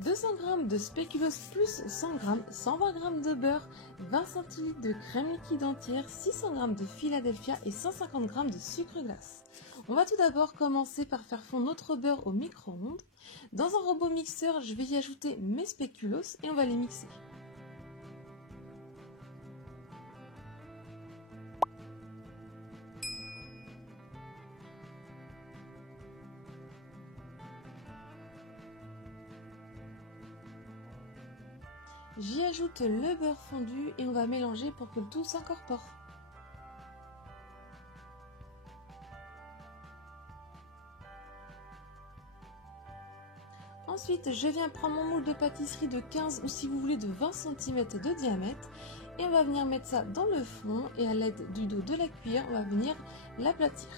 200 g de spéculoos plus 100 g, 120 g de beurre, 20 centilitres de crème liquide entière, 600 g de Philadelphia et 150 g de sucre glace. On va tout d'abord commencer par faire fondre notre beurre au micro-ondes. Dans un robot mixeur, je vais y ajouter mes spéculoos et on va les mixer. J'y ajoute le beurre fondu et on va mélanger pour que le tout s'incorpore. Ensuite, je viens prendre mon moule de pâtisserie de 15 ou si vous voulez de 20 cm de diamètre et on va venir mettre ça dans le fond et à l'aide du dos de la cuillère, on va venir l'aplatir.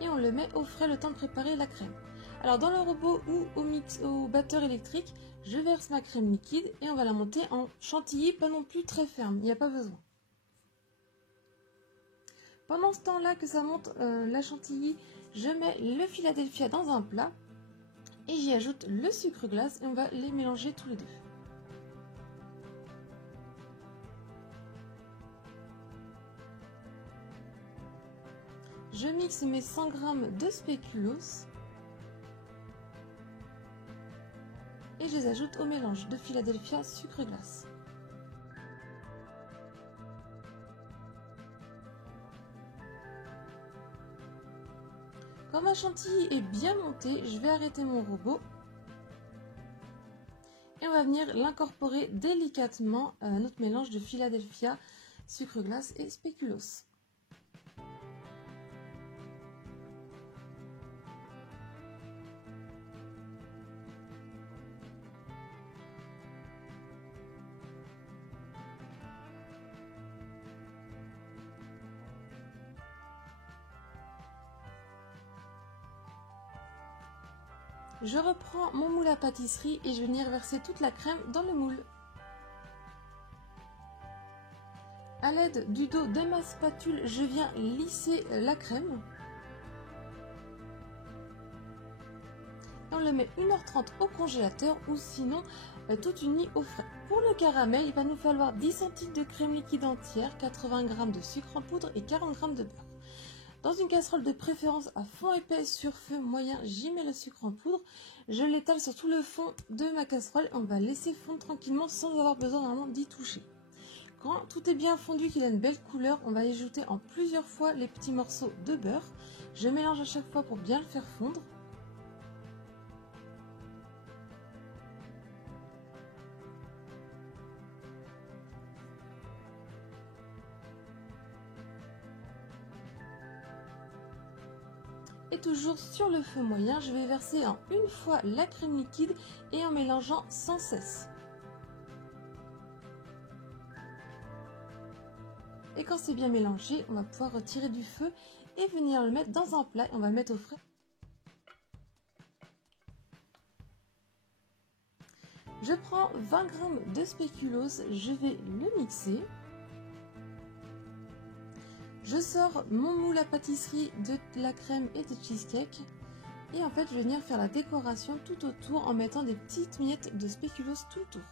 Et on le met au frais le temps de préparer la crème. Alors dans le robot ou au batteur électrique, je verse ma crème liquide et on va la monter en chantilly, pas non plus très ferme, il n'y a pas besoin. Pendant ce temps-là que ça monte la chantilly, je mets le Philadelphia dans un plat et j'y ajoute le sucre glace et on va les mélanger tous les deux. Je mixe mes 100 g de spéculoos et je les ajoute au mélange de Philadelphia sucre glace. Quand ma chantilly est bien montée, je vais arrêter mon robot et on va venir l'incorporer délicatement à notre mélange de Philadelphia, sucre glace et spéculoos. Je reprends mon moule à pâtisserie et je vais venir verser toute la crème dans le moule. À l'aide du dos de ma spatule, je viens lisser la crème. Et on le met 1h30 au congélateur ou sinon toute unie au frais. Pour le caramel, il va nous falloir 10 centilitres de crème liquide entière, 80 g de sucre en poudre et 40 g de beurre. Dans une casserole de préférence à fond épais sur feu moyen, j'y mets le sucre en poudre. Je l'étale sur tout le fond de ma casserole et on va laisser fondre tranquillement sans avoir besoin vraiment d'y toucher. Quand tout est bien fondu, qu'il a une belle couleur, on va ajouter en plusieurs fois les petits morceaux de beurre. Je mélange à chaque fois pour bien le faire fondre. Et toujours sur le feu moyen, je vais verser en une fois la crème liquide et en mélangeant sans cesse. Et quand c'est bien mélangé, on va pouvoir retirer du feu et venir le mettre dans un plat et on va le mettre au frais. Je prends 20 g de spéculoos, je vais le mixer. Je sors mon moule à pâtisserie de la crème et de cheesecake et en fait je vais venir faire la décoration tout autour en mettant des petites miettes de spéculoos tout autour.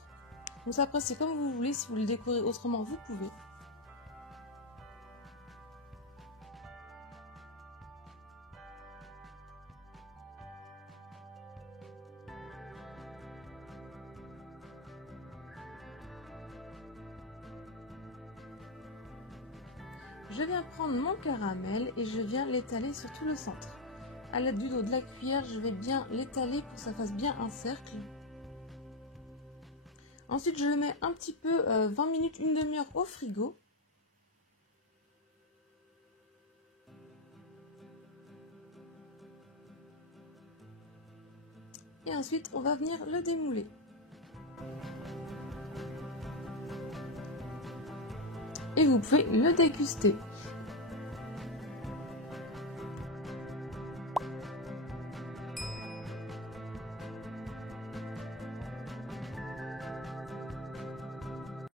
Donc ça, après c'est comme vous voulez, si vous le décorez autrement vous pouvez. Je viens prendre mon caramel et je viens l'étaler sur tout le centre. À l'aide du dos de la cuillère, je vais bien l'étaler pour que ça fasse bien un cercle. Ensuite, je le mets un petit peu 20 minutes, une demi-heure au frigo. Et ensuite, on va venir le démouler. Et vous pouvez le déguster.